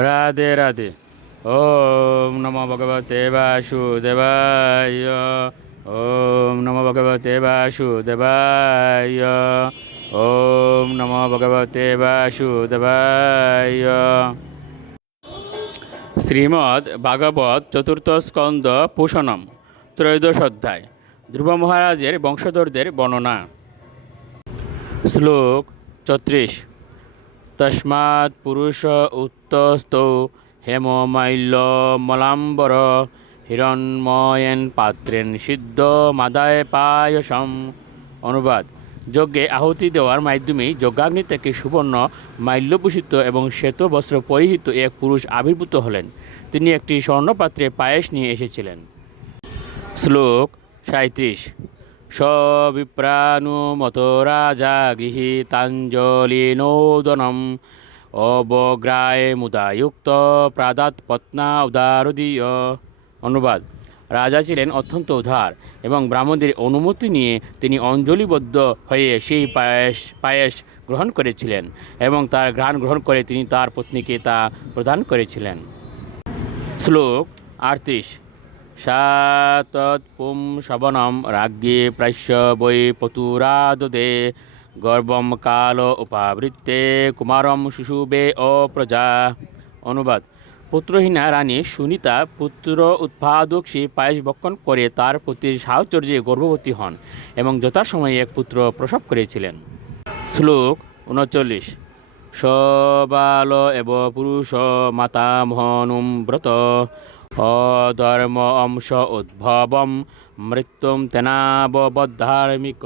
রাধে রাধে। ওম নমো ভগবতে বাসুদেবায়। ওম নমো ভগবতে বাসুদেবায়। ওম নমো ভগবতে বাসুদেবায়। শ্রীমদ্ ভাগবত চতুর্থ স্কন্দ পুষণম ত্রয়োদশ অধ্যায়। ধ্রুব মহারাজের বংশধরদের বর্ণনা। শ্লোক 34। তস্মাৎ পুরুষ উত্তস্তৌ হেমমাল্য মলাম্বর হিরণ্ময়েন পাত্রেন সিদ্ধ মাদায় পায়সম। অনুবাদ: যজ্ঞে আহুতি দেওয়ার মাধ্যমেই যজ্ঞাগ্নি থেকে সুবর্ণ মাল্যভূষিত এবং শ্বেত বস্ত্র পরিহিত এক পুরুষ আবির্ভূত হলেন। তিনি একটি স্বর্ণপাত্রে পায়েস নিয়ে এসেছিলেন। শ্লোক 37। সবিপ্রানুমত রাজা গৃহীতাঞ্জলিনোদনম অবগ্রায় মুদাযুক্ত প্রাদাত পত্না উদারদীয়। অনুবাদ: রাজা ছিলেন অত্যন্ত উদার এবং ব্রাহ্মণদের অনুমতি নিয়ে তিনি অঞ্জলিবদ্ধ হয়ে সেই পায়েস গ্রহণ করেছিলেন এবং তার ঘ্রাণ গ্রহণ করে তিনি তার পত্নীকে তা প্রদান করেছিলেন। শ্লোক 38। সাতৎপুম শবনম রাজ্ঞে প্রাশ্য বৈ পতুরাদদে গর্ভম কাল উপাবৃত্তে কুমারম শুশুবে অপ্রজা। অনুবাদ: পুত্রহীনা রানী সুনীতা পুত্র উৎপাদক সেই পায়েস ভক্ষণ করে তার পতির সাহচর্যে গর্ভবতী হন এবং যথাসময়ে এক পুত্র প্রসব করেছিলেন। শ্লোক 39। সবাল এব পুরুষ মাতামহনুব্রত অধর্ম অংশ উদ্ভবম মৃত্যুম তেনাববদ্ধার্মিক।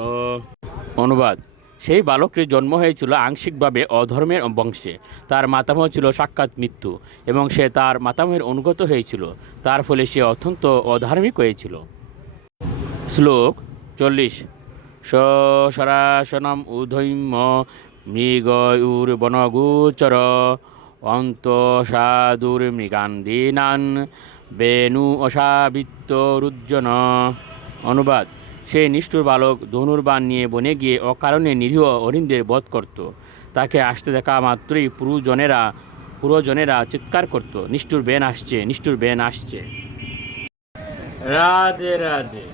অনুবাদ: সেই বালকটির জন্ম হয়েছিল আংশিকভাবে অধর্মের বংশে। তার মাতামহ ছিল সাক্ষাৎ মৃত্যু এবং সে তার মাতামহের অনুগত হয়েছিল। তার ফলে সে অত্যন্ত অধার্মিক হয়েছিল। শ্লোক 40। সরাসনম উধৈম্য মৃগয়ুর্বনগোচর অন্তঃসাদুর্মৃগান্দিনান বেণু অসাবিত্তরুজ্জন। অনুবাদ: সেই নিষ্ঠুর বালক ধনুর্বাণ নিয়ে বনে গিয়ে অকারণে নিরীহ হরিণদের বধ করত। তাকে আসতে দেখা মাত্রই পুরোজনেরা চিৎকার করত, নিষ্ঠুর বেন আসছে, নিষ্ঠুর বেন আসছে। রাধে রাধে।